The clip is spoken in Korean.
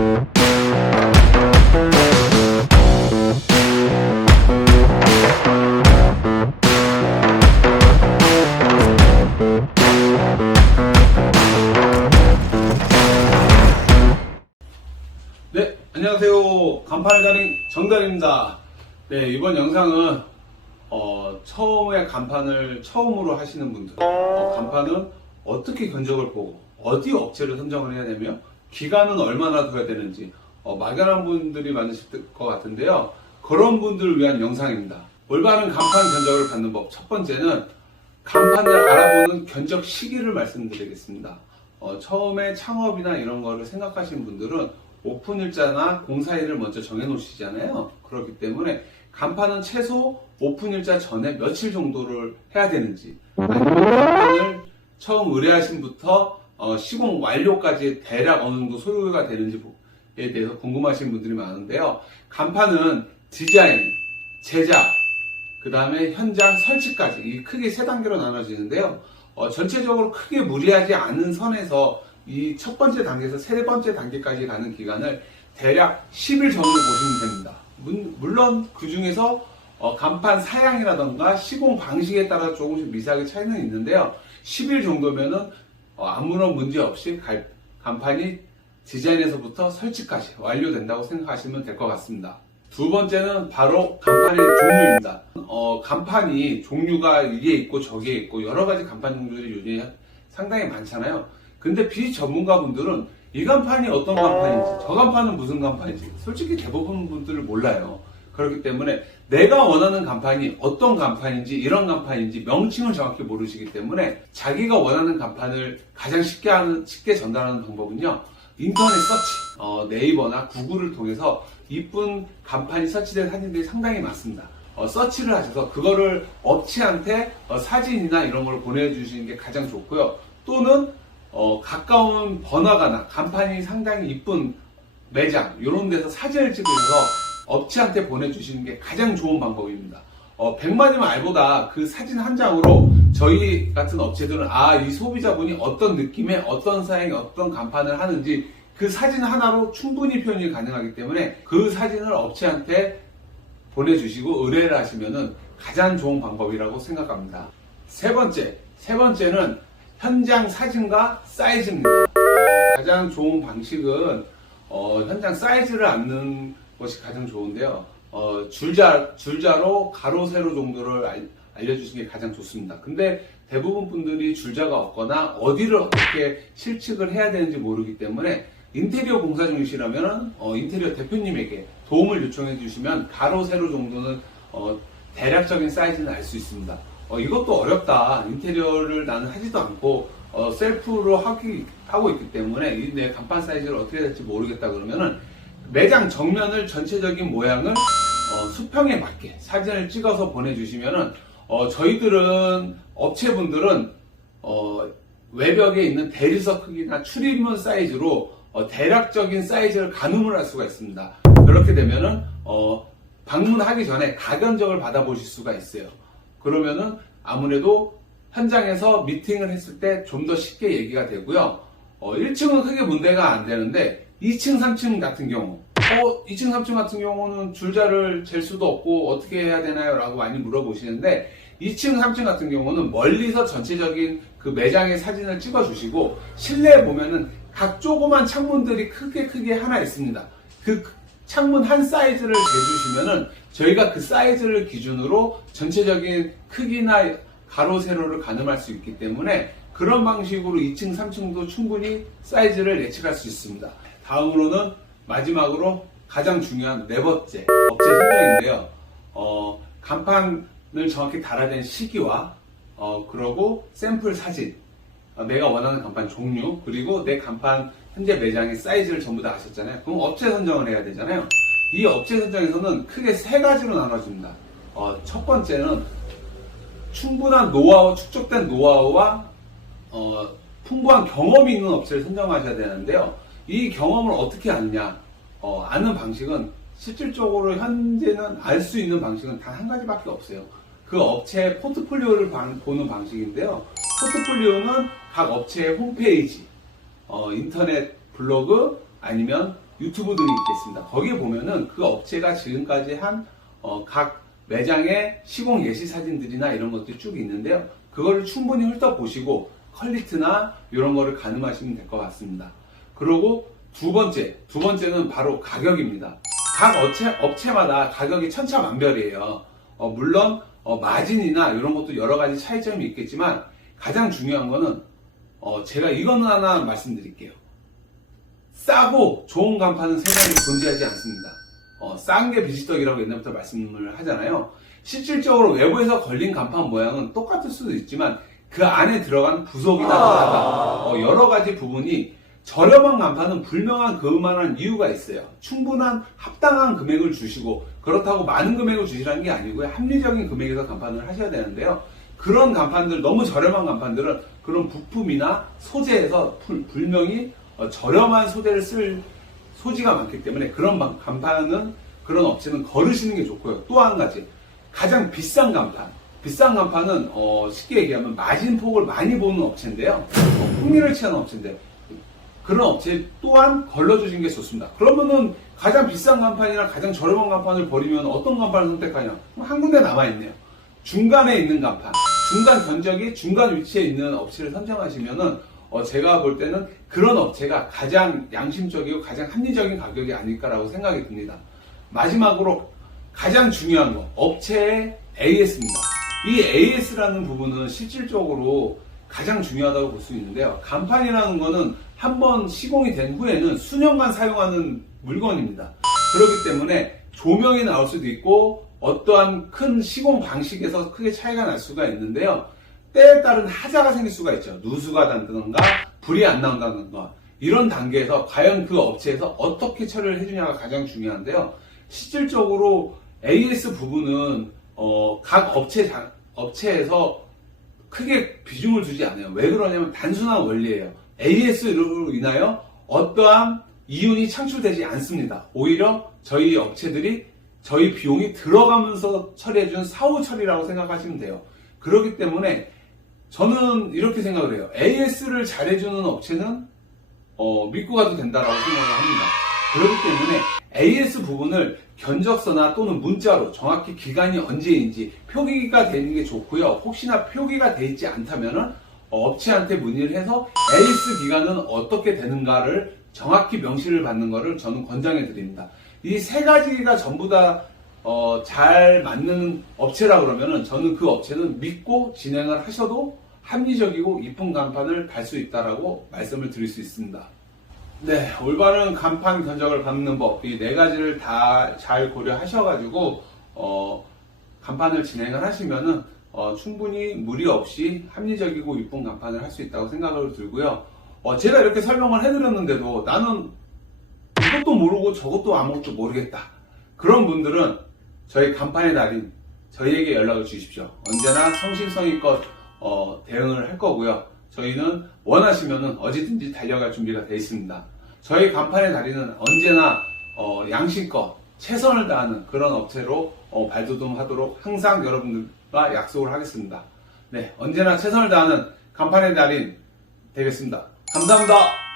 네, 안녕하세요. 간판의 달인 정달입니다. 네, 이번 영상은 처음에 간판을 처음으로 하시는 분들, 간판은 어떻게 견적을 보고 어디 업체를 선정을 해야 되며 기간은 얼마나 둬야 되는지 막연한 분들이 많으실 것 같은데요. 그런 분들을 위한 영상입니다. 올바른 간판 견적을 받는 법, 첫 번째는 간판을 알아보는 견적 시기를 말씀드리겠습니다. 처음에 창업이나 이런 거를 생각하시는 분들은 오픈일자나 공사일을 먼저 정해 놓으시잖아요. 그렇기 때문에 간판은 최소 오픈일자 전에 며칠 정도를 해야 되는지, 아니면 간판을 처음 의뢰하신 부터 시공 완료까지 대략 어느 정도 소요가 되는지에 대해서 궁금하신 분들이 많은데요. 간판은 디자인, 제작, 그 다음에 현장 설치까지 이 크게 세 단계로 나눠지는데요. 전체적으로 크게 무리하지 않은 선에서 이 첫 번째 단계에서 세 번째 단계까지 가는 기간을 대략 10일 정도 보시면 됩니다. 물론 그 중에서 간판 사양이라던가 시공 방식에 따라 조금씩 미세하게 차이는 있는데요. 10일 정도면은 아무런 문제 없이 간판이 디자인에서부터 설치까지 완료된다고 생각하시면 될 것 같습니다. 두 번째는 바로 간판의 종류입니다. 간판이 종류가 이게 있고 저게 있고 여러 가지 간판 종류들이 요즘에 상당히 많잖아요. 근데 비전문가 분들은 이 간판이 어떤 간판인지, 저 간판은 무슨 간판인지 솔직히 대부분 분들을 몰라요. 그렇기 때문에 내가 원하는 간판이 어떤 간판인지, 이런 간판인지 명칭을 정확히 모르시기 때문에 자기가 원하는 간판을 가장 쉽게 전달하는 방법은요, 인터넷 서치, 네이버나 구글을 통해서 이쁜 간판이 설치된 사진들이 상당히 많습니다. 서치를 하셔서 그거를 업체한테 사진이나 이런 걸 보내주시는 게 가장 좋고요. 또는 가까운 번화가나 간판이 상당히 이쁜 매장 이런 데서 사진을 찍으셔서 업체한테 보내주시는 게 가장 좋은 방법입니다. 100마디만 알보다 그 사진 한 장으로 저희 같은 업체들은 이 소비자분이 어떤 느낌의 어떤 사양의 어떤 간판을 하는지 그 사진 하나로 충분히 표현이 가능하기 때문에 그 사진을 업체한테 보내주시고 의뢰를 하시면은 가장 좋은 방법이라고 생각합니다. 세 번째는 현장 사진과 사이즈입니다. 가장 좋은 방식은 현장 사이즈를 안는 것이 가장 좋은데요. 줄자로 가로 세로 정도를 알려주시는 게 가장 좋습니다. 근데 대부분 분들이 줄자가 없거나 어디를 어떻게 실측을 해야 되는지 모르기 때문에 인테리어 공사 중이시라면 인테리어 대표님에게 도움을 요청해 주시면 가로 세로 정도는 대략적인 사이즈는 알 수 있습니다. 이것도 어렵다. 인테리어를 나는 하지도 않고 셀프로 하고 있기 때문에 내 간판 사이즈를 어떻게 해야 될지 모르겠다 그러면은 매장 정면을 전체적인 모양을 수평에 맞게 사진을 찍어서 보내주시면은 저희들은 업체분들은 외벽에 있는 대리석 크기나 출입문 사이즈로 대략적인 사이즈를 가늠을 할 수가 있습니다. 그렇게 되면은 방문하기 전에 가견적을 받아보실 수가 있어요. 그러면은 아무래도 현장에서 미팅을 했을 때 좀 더 쉽게 얘기가 되고요. 1층은 크게 문제가 안 되는데 2층, 3층 같은 경우 2층, 3층 같은 경우는 줄자를 잴 수도 없고 어떻게 해야 되나요? 라고 많이 물어보시는데 2층, 3층 같은 경우는 멀리서 전체적인 그 매장의 사진을 찍어 주시고 실내에 보면은 각 조그만 창문들이 크게 하나 있습니다. 그 창문 한 사이즈를 재주시면은 저희가 그 사이즈를 기준으로 전체적인 크기나 가로 세로를 가늠할 수 있기 때문에 그런 방식으로 2층, 3층도 충분히 사이즈를 예측할 수 있습니다. 다음으로는 마지막으로 가장 중요한 네 번째 업체 선정인데요. 간판을 정확히 달아야 되는 시기와 그리고 샘플 사진, 내가 원하는 간판 종류, 그리고 내 간판 현재 매장의 사이즈를 전부 다 아셨잖아요. 그럼 업체 선정을 해야 되잖아요. 이 업체 선정에서는 크게 세 가지로 나눠집니다. 첫 번째는 충분한 노하우, 축적된 노하우와 풍부한 경험이 있는 업체를 선정하셔야 되는데요. 이 경험을 어떻게 아느냐? 아는 방식은 실질적으로 현재는 알 수 있는 방식은 단 한 가지밖에 없어요. 그 업체의 포트폴리오를 보는 방식인데요. 포트폴리오는 각 업체의 홈페이지, 인터넷 블로그, 아니면 유튜브 등이 있겠습니다. 거기에 보면은 그 업체가 지금까지 한 각 매장의 시공 예시 사진들이나 이런 것들이 쭉 있는데요. 그거를 충분히 훑어보시고 퀄리티나 이런 거를 가늠하시면 될 것 같습니다. 그리고 두 번째는 바로 가격입니다. 각 업체마다 가격이 천차만별이에요. 물론 마진이나 이런 것도 여러 가지 차이점이 있겠지만 가장 중요한 거는 제가 이거는 하나 말씀드릴게요. 싸고 좋은 간판은 세상에 존재하지 않습니다. 싼 게 비지떡이라고 옛날부터 말씀을 하잖아요. 실질적으로 외부에서 걸린 간판 모양은 똑같을 수도 있지만 그 안에 들어간 부속이나 다르다. 여러 가지 부분이 저렴한 간판은 불명한 그만한 이유가 있어요. 충분한 합당한 금액을 주시고 그렇다고 많은 금액을 주시라는 게 아니고요. 합리적인 금액에서 간판을 하셔야 되는데요. 그런 간판들, 너무 저렴한 간판들은 그런 부품이나 소재에서 불명히 저렴한 소재를 쓸 소지가 많기 때문에 그런 간판은, 그런 업체는 거르시는 게 좋고요. 또 한 가지, 가장 비싼 간판은 쉽게 얘기하면 마진폭을 많이 보는 업체인데요. 흥미를 취하는 업체인데 그런 업체 또한 걸러주시는 게 좋습니다. 그러면은 가장 비싼 간판이나 가장 저렴한 간판을 버리면 어떤 간판을 선택하냐? 한 군데 남아있네요. 중간에 있는 간판, 중간 견적이 중간 위치에 있는 업체를 선정하시면은 제가 볼 때는 그런 업체가 가장 양심적이고 가장 합리적인 가격이 아닐까라고 생각이 듭니다. 마지막으로 가장 중요한 거, 업체의 AS입니다. 이 AS라는 부분은 실질적으로 가장 중요하다고 볼 수 있는데요. 간판이라는 거는 한번 시공이 된 후에는 수년간 사용하는 물건입니다. 그렇기 때문에 조명이 나올 수도 있고 어떠한 큰 시공 방식에서 크게 차이가 날 수가 있는데요. 때에 따른 하자가 생길 수가 있죠. 누수가 난다든가 불이 안 나온다든가 이런 단계에서 과연 그 업체에서 어떻게 처리를 해주냐가 가장 중요한데요. 실질적으로 AS 부분은 각 업체에서 크게 비중을 두지 않아요. 왜 그러냐면 단순한 원리예요. AS로 인하여 어떠한 이윤이 창출되지 않습니다. 오히려 저희 업체들이 저희 비용이 들어가면서 처리해주는 사후 처리라고 생각하시면 돼요. 그렇기 때문에 저는 이렇게 생각을 해요. AS를 잘해주는 업체는 믿고 가도 된다라고 생각을 합니다. 그렇기 때문에 AS 부분을 견적서나 또는 문자로 정확히 기간이 언제인지 표기가 되는 게 좋고요. 혹시나 표기가 되어 있지 않다면은 업체한테 문의를 해서 AS 기간은 어떻게 되는가를 정확히 명시를 받는 것을 저는 권장해 드립니다. 이 세 가지가 전부 다 잘 맞는 업체라 그러면은 저는 그 업체는 믿고 진행을 하셔도 합리적이고 이쁜 간판을 달 수 있다라고 말씀을 드릴 수 있습니다. 네, 올바른 간판 견적을 받는 법, 이 네 가지를 다 잘 고려하셔가지고 간판을 진행을 하시면은 충분히 무리 없이 합리적이고 이쁜 간판을 할 수 있다고 생각을 들고요. 제가 이렇게 설명을 해드렸는데도 나는 이것도 모르고 저것도 아무것도 모르겠다. 그런 분들은 저희 간판의 달인 저희에게 연락을 주십시오. 언제나 성실성의껏 대응을 할 거고요. 저희는 원하시면은 어디든지 달려갈 준비가 되어 있습니다. 저희 간판의 달인은 언제나 양심껏 최선을 다하는 그런 업체로 발돋움하도록 항상 여러분들과 약속을 하겠습니다. 네, 언제나 최선을 다하는 간판의 달인 되겠습니다. 감사합니다.